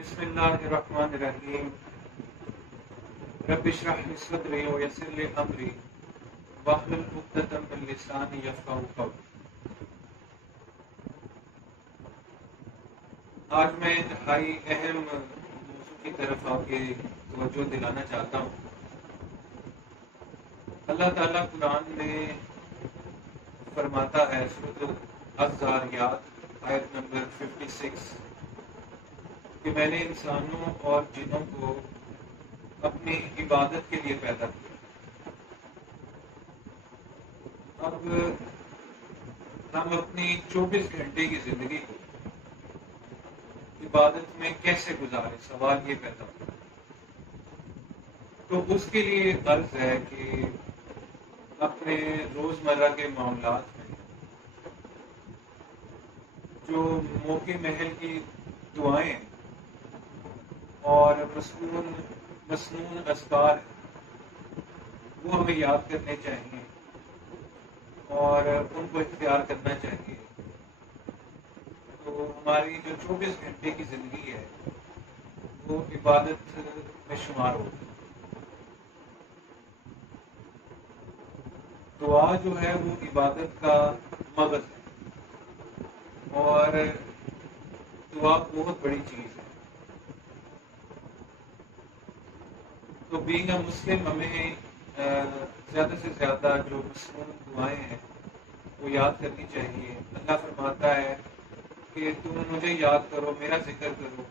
بسم اللہ الرحمن الرحیم رب اشرح لی صدری ویسر لی امری واحلل عقدۃ من لسانی یفقہوا قولی۔ آج میں انتہائی اہم موضوع کی طرف آپ کی توجہ دلانا چاہتا ہوں۔ اللہ تعالیٰ قرآن میں فرماتا ہے سورۃ الذاریات آیت نمبر 56 کہ میں نے انسانوں اور جنوں کو اپنی عبادت کے لیے پیدا کیا۔ اب ہم اپنی 24 گھنٹے کی زندگی کو عبادت میں کیسے گزارے، سوال یہ پیدا ہوتا ہے۔ تو اس کے لیے غرض ہے کہ اپنے روزمرہ کے معاملات میں جو موقع محل کی دعائیں اور مسنون اذکار وہ ہمیں یاد کرنے چاہیے اور ان کو اختیار کرنا چاہیے، تو ہماری جو 24 گھنٹے کی زندگی ہے وہ عبادت میں شمار ہوگی۔ دعا جو ہے وہ عبادت کا مغز ہے اور دعا بہت بڑی چیز ہے۔ تو بینگ اے مسلم ہمیں زیادہ سے زیادہ جو مسنون دعائیں ہیں وہ یاد کرنی چاہیے۔ اللہ فرماتا ہے کہ تم مجھے یاد کرو، میرا ذکر کرو،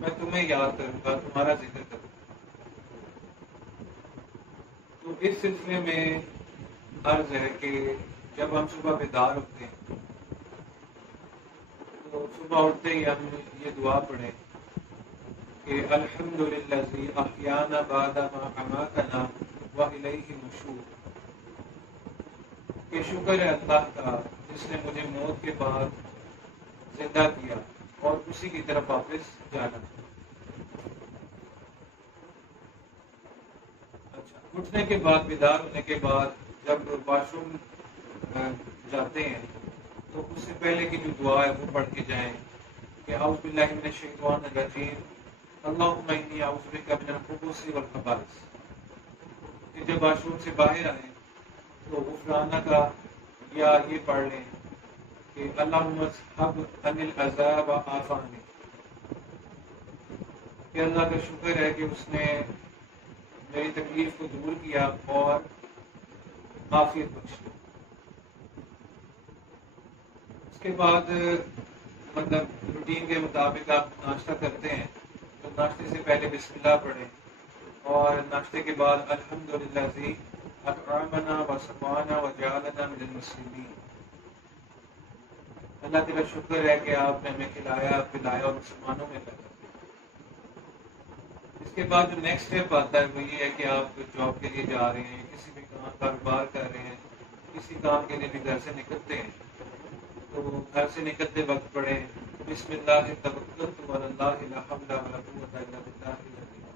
میں تمہیں یاد کروں گا، تمہارا ذکر کروں گا۔ تو اس سلسلے میں عرض ہے کہ جب ہم صبح بیدار ہوتے ہیں تو صبح اٹھتے ہی ہم یہ دعا پڑھیں کہ الحمدللہ احیانا بعد ما اماتنا والیہ النشور، کہ شکر ہے اللہ کا جس نے مجھے موت کے بعد زندہ کیا اور اسی کی طرف واپس جانا۔ اچھا، اٹھنے کے بعد، بیدار ہونے کے بعد جب واش روم جاتے ہیں تو اس سے پہلے کی جو دعا ہے وہ پڑھ کے جائیں کہ اعوذ باللہ من الشیطان الرجیم اللہم انی اعوذ بک من الخبث والخبائث، کہ جب واش روم سے باہر آئیں تو غفرانہ کا یا یہ پڑھ لیں کہ اللہم اذھب عن العذاب وعافانی، کہ اللہ کا شکر ہے کہ اس نے میری تکلیف کو دور کیا اور عافیت بخشی۔ اس کے بعد مطلب روٹین کے مطابق آپ ناشتہ کرتے ہیں تو ناشتے سے پہلے بسم اللہ پڑھیں اور ناشتے کے بعد الحمدللہ ذی اطعمنا وسقانا وجعلنا من المسلمین، اللہ تعالیٰ شکر ہے کہ آپ نے ہمیں کھلایا پلایا اور مسلمانوں میں پیدا کیا۔ اس کے بعد جو نیکسٹ اسٹیپ آتا ہے وہ یہ ہے کہ آپ جاب کے لیے جا رہے ہیں، کسی بھی کاروبار کر رہے ہیں، کسی کام کے لیے بھی گھر سے نکلتے ہیں تو گھر سے نکلتے وقت پڑھیں بسم اللہ توکلت علی اللہ لا حول ولا قوۃ الا باللہ العلی العظیم۔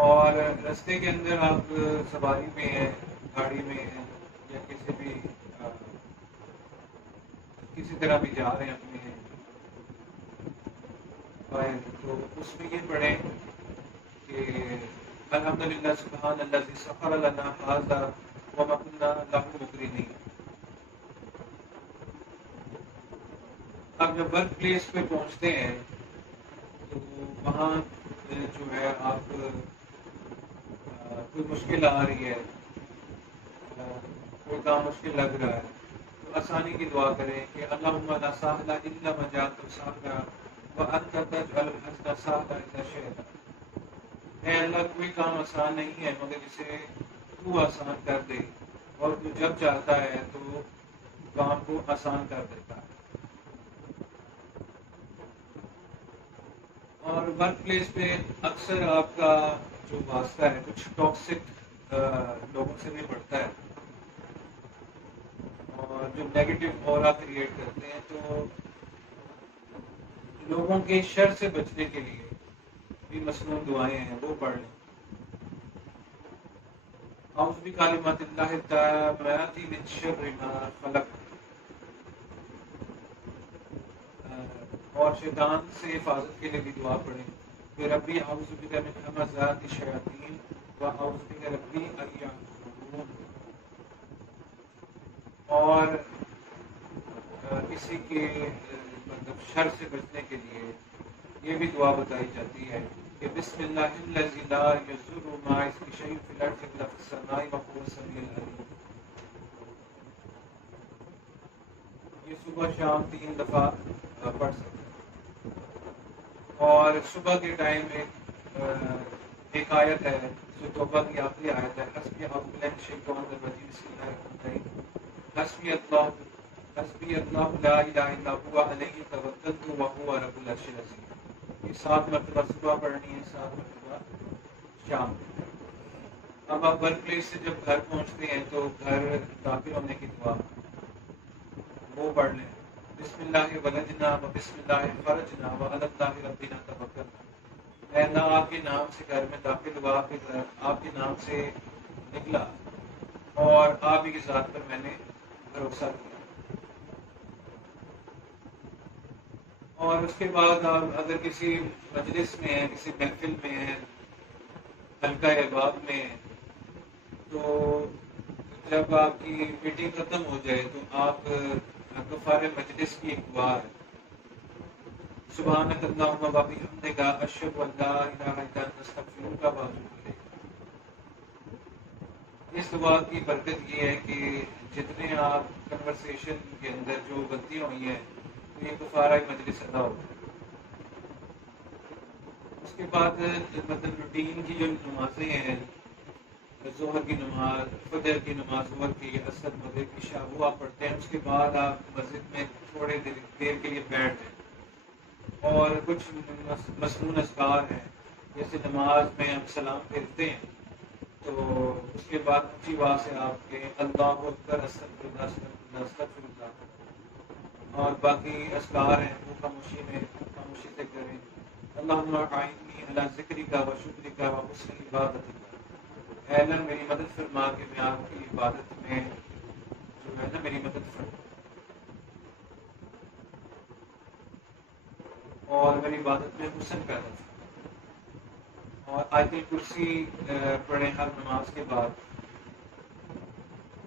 اور رستے کے اندر آپ سواری میں ہیں، گاڑی میں ہیں یا کسی طرح بھی جا رہے ہیں اپنے، تو اس میں یہ پڑھیں کہ الحمدللہ سبحان الذی سخر لنا ھذا وما كنا له مقرنین۔ اب جب ورک پلیس پہ پہنچتے ہیں تو وہاں جو ہے آپ کوئی مشکل آ رہی ہے، کوئی کام مشکل لگ رہا ہے تو آسانی کی دعا کریں کہ اللہم لا سہل الا ما جعلته سہلا وانت تجعل الحزن سہلا اذا شئت، اے اللہ کوئی کام آسان نہیں ہے مگر اسے تو آسان کر دے، اور تو جب چاہتا ہے تو کام کو آسان کر دیتا ہے۔ اور ورک پلیس پہ اکثر آپ کا جو واسطہ ہے کچھ ٹاکسک لوگوں سے بھی بڑھتا ہے اور جو نیگیٹو اورا کریٹ کرتے ہیں، تو لوگوں کے شر سے بچنے کے لیے بھی مسنون دعائیں ہیں وہ پڑھ لیں۔ اعوذ بکلمات اللہ التامات من شر ما خلق، اور شیطان سے حفاظت کے لیے بھی دعا پڑھیں کہ ربی اعوذ بک من همزات الشیاطین و اعوذ بک ربی ان یحضرون. اور کسی کے مطلب شر سے بچنے کے لیے یہ بھی دعا بتائی جاتی ہے کہ بسم اللہ الذی لا یضر مع اسمہ شیء فی الارض ولا فی السماء وهو السمیع العلیم. یہ صبح شام 3 دفعہ پڑھ سکتے ہیں. اور صبح کے ٹائم ایک آیت ہے جو توبہ کی آخری آیت ہے حسبی اعوذ باللہ من الشیطان الرجیم بسم اللہ الرحمن الرحیم حسبی اللہ لا الہ الا هو علیہ توکلت وهو رب العرش العظیم. یہ 7 مرتبہ صبح پڑھنی ہے، 7 مرتبہ شام. اب آپ ورک پلیس سے جب گھر پہنچتے ہیں تو گھر داخل ہونے کی دعا وہ پڑھ لیں. بسم اللہ ولجنا و بسم اللہ خرجنا و علی اللہ ربنا توکلنا. اے اللہ آپ کے نام سے گھر میں داخل ہوا، آپ کے نام سے نکلا اور آپ ہی کی ذات پر میں نے بھروسہ کیا. اور اس کے بعد آپ اگر کسی مجلس میں ہیں، کسی محفل میں ہیں، حلقہ احباب میں ہیں، تو جب آپ کی میٹنگ ختم ہو جائے تو آپ کفارِ مجلس کی ایک دعا ہے سبحانک اللہم و بحمدک اشہد ان لا الہ الا انت استغفرک و اتوب الیک. اس دعا کی برکت یہ ہے کہ جتنے آپ کنورسیشن کے اندر جو غلطیاں ہوئی ہیں تو یہ کفارہ مجلس ادا ہوتا ہے. اس کے بعد مطلب روٹین کی جو نمازیں ہیں، ظہر کی نماز، فجر کی نماز، ظہر کی، عصر، مغرب، عشاء، وہ آپ پڑھتے ہیں. اس کے بعد آپ مسجد میں تھوڑے دیر کے لیے بیٹھ جائیں اور کچھ مسنون اذکار ہیں. جیسے نماز میں ہم سلام پھیرتے ہیں تو اس کے بعد اونچی آواز سے آپ کے اللہ اکبر استغفر اللہ استغفر اللہ استغفر اللہ. اور باقی اذکار ہیں وہ خاموشی سے کریں. اللہم اعنی علی ذکرک و شکرک و حسن عبادتک. اے اللہ میری مدد فرما کہ میں آپ کی عبادت میں جو ہے نا میری مدد فرما اور میری عبادت میں حسن پیدا فرما. اور آیت الکرسی پڑھیں ہر نماز کے بعد.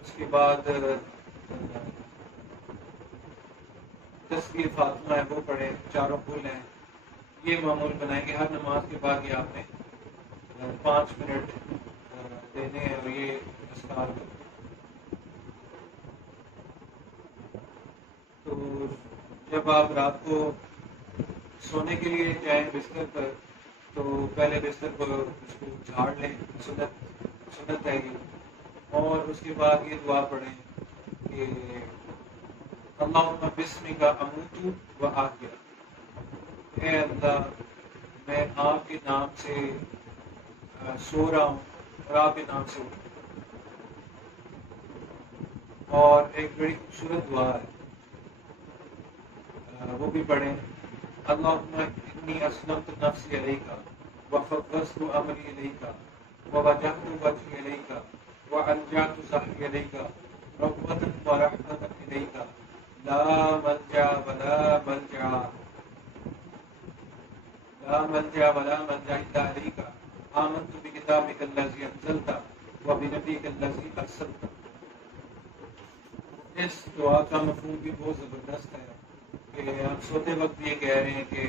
اس کے بعد تسبیح فاطمہ ہے وہ پڑھیں، چاروں کل ہیں. یہ معمول بنائیں گے ہر نماز کے بعد یہ آپ نے 5 منٹ دینے ہیں اور یہ اذکار کریں. تو جب آپ رات کو سونے کے لیے جائیں بستر پر تو پہلے بستر کو اس کو جھاڑ لیں، سنت ہے یہ. اور اس کے بعد یہ دعا پڑھیں کہ اللہم بسمک اموت و احیا. اے اللہ میں آپ کے نام سے سو رہا ہوں اور آپ کے نام سے اٹھ. اور ایک بڑی خوبصورت دعا ہے وہ بھی پڑھیں. اللہم انی اسلمت نفسی علیک وفوضت امری الیک ووجہت وجہی الیک والجأت ظہری الیک رغبۃ ورحمۃ الیک لا ملجا ولا ملجا الا الیک آمنت بکتابک الذی انزلت وبنبیک الذی ارسلت. اس دعا کا مفہوم بھی بہت زبردست ہے کہ ہم سوتے وقت یہ کہہ رہے ہیں کہ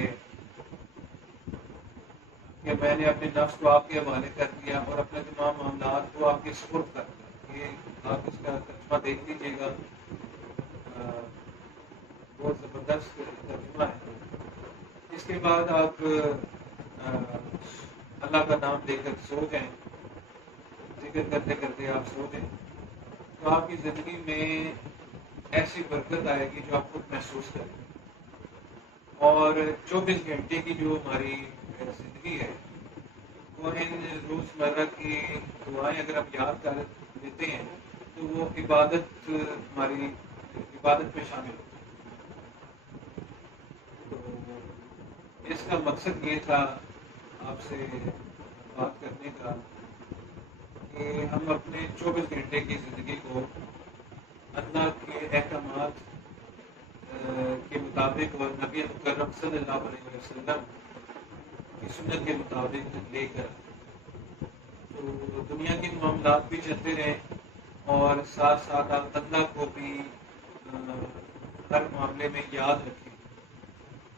میں نے اپنے نفس کو آپ کے حوالے کر دیا اور اپنے تمام معاملات کو آپ کے سپرد کر دیا. یہ آپ اس کا ترجمہ دیکھ لیجیے گا، بہت زبردست ترجمہ ہے. اس کے بعد آپ اللہ کا نام لے کر سو جائیں، ذکر کرتے کرتے آپ سو جائیں تو آپ کی زندگی میں ایسی برکت آئے گی جو آپ خود محسوس کریں. اور 24 گھنٹے کی جو ہماری زندگی ہے وہ ان روزمرہ کی دعائیں اگر ہم یاد کر لیتے ہیں تو وہ عبادت ہماری عبادت میں شامل ہوتی ہے. تو اس کا مقصد یہ تھا آپ سے بات کرنے کا کہ ہم اپنے 24 گھنٹے کی زندگی کو اللہ کے احکامات کے مطابق اور نبی مکرم صلی اللہ علیہ وسلم کی سنت کے مطابق لے کر تو دنیا کے معاملات بھی چلتے رہیں اور ساتھ ساتھ آپ اللہ کو بھی ہر معاملے میں یاد رکھیں.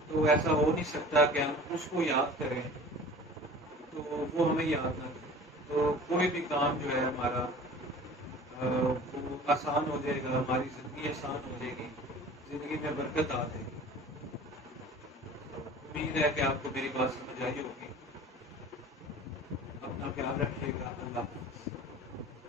تو ایسا ہو نہیں سکتا کہ ہم اس کو یاد کریں تو وہ ہمیں یاد نہ کرے. تو کوئی بھی کام جو ہے ہمارا وہ آسان ہو جائے گا, ہماری زندگی آسان ہو جائے گی, زندگی میں برکت آ جائے گی. امید ہے کہ آپ کو میری بات سمجھ آئی ہوگی. اپنا خیال رکھیے گا. اللہ حافظ.